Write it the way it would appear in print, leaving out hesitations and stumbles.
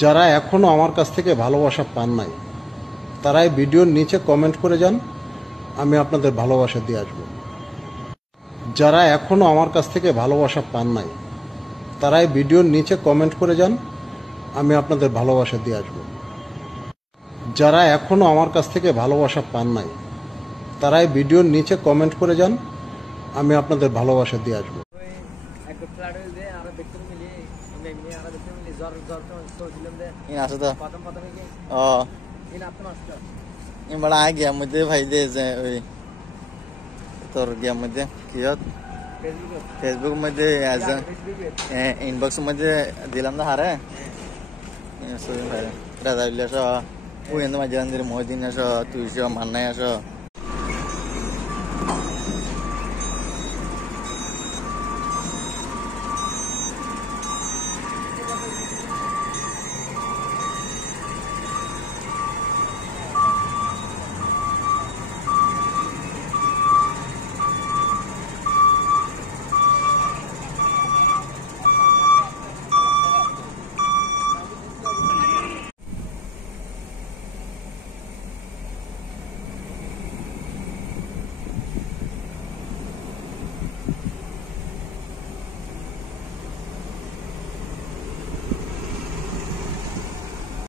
যারা এখনো আমার কাছ থেকে ভালোবাসা পান নাই তারাই ভিডিওর নিচে কমেন্ট করে যান, আমি আপনাদের ভালোবাসা দিয়ে আসব। যারা এখনো আমার কাছ থেকে ভালোবাসা পান নাই তারাই ভিডিওর নিচে কমেন্ট করে যান, আমি আপনাদের ভালোবাসা দিয়ে আসব। যারা এখনো আমার কাছ থেকে ভালোবাসা পান নাই তারাই ভিডিওর নিচে কমেন্ট করে যান, আমি আপনাদের ভালোবাসা দিয়ে আসব। बड़ा आ गया मुझे भाई दे তোর গিয়া মধ্যে কিয়ত ফেসবুক মধ্যে ইনবক্স মধ্যে দিলাম না হারে রাজা উল্লাস উইন্দ মাঝে মহিদিন আস তুই মান্নাই আস